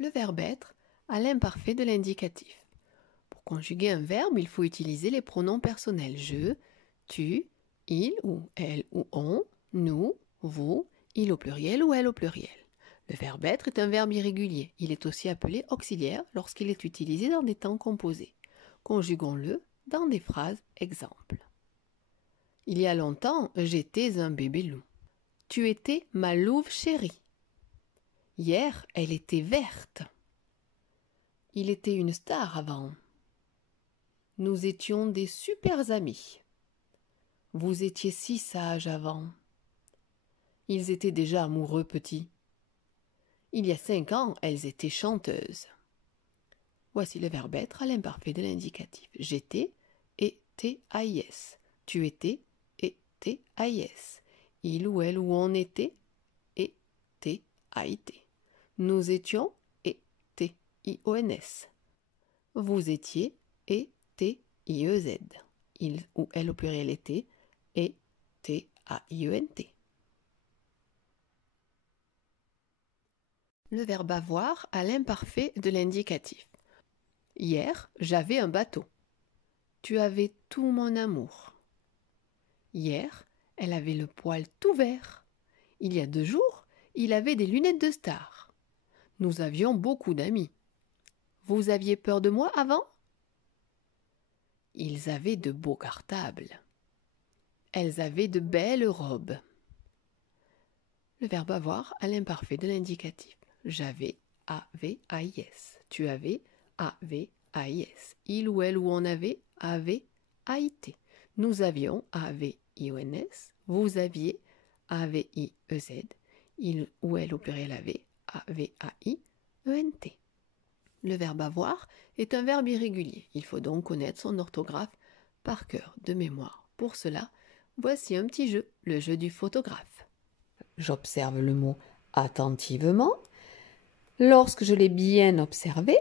Le verbe être à l'imparfait de l'indicatif. Pour conjuguer un verbe, il faut utiliser les pronoms personnels je, tu, il ou elle ou on, nous, vous, il au pluriel ou elle au pluriel. Le verbe être est un verbe irrégulier. Il est aussi appelé auxiliaire lorsqu'il est utilisé dans des temps composés. Conjuguons-le dans des phrases exemples. Il y a longtemps, j'étais un bébé loup. Tu étais ma louve chérie. Hier, elle était verte. Il était une star avant. Nous étions des super amis. Vous étiez si sage avant. Ils étaient déjà amoureux petits. Il y a 5 ans, elles étaient chanteuses. Voici le verbe être à l'imparfait de l'indicatif. J'étais, étais-AIS. Tu étais, étais-AIS. Il ou elle ou on était, était-AIT. Nous étions, étais-IONS. Vous étiez, étais-IEZ. Il ou elle au pluriel était, étais-AIENT. Le verbe avoir à l'imparfait de l'indicatif. Hier, j'avais un bateau. Tu avais tout mon amour. Hier, elle avait le poil tout vert. Il y a 2 jours, il avait des lunettes de star. Nous avions beaucoup d'amis. Vous aviez peur de moi avant? Ils avaient de beaux cartables. Elles avaient de belles robes. Le verbe avoir à l'imparfait de l'indicatif. J'avais, avait-AIS. Tu avais, avait-AIS. Il ou elle ou on avait, avait-AIT. Nous avions, avait-IONS. Vous aviez, avait-IEZ. Il ou elle au pluriel avait, avait-AI-ENT. Le verbe avoir est un verbe irrégulier. Il faut donc connaître son orthographe par cœur, de mémoire. Pour cela, voici un petit jeu, le jeu du photographe. J'observe le mot attentivement. Lorsque je l'ai bien observé,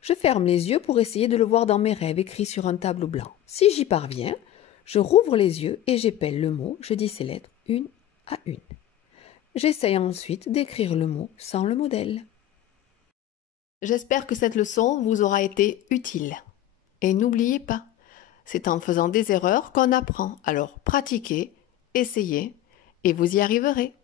je ferme les yeux pour essayer de le voir dans mes rêves écrit sur un tableau blanc. Si j'y parviens, je rouvre les yeux et j'épelle le mot, je dis ces lettres une à une. J'essaye ensuite d'écrire le mot sans le modèle. J'espère que cette leçon vous aura été utile. Et n'oubliez pas, c'est en faisant des erreurs qu'on apprend. Alors pratiquez, essayez et vous y arriverez.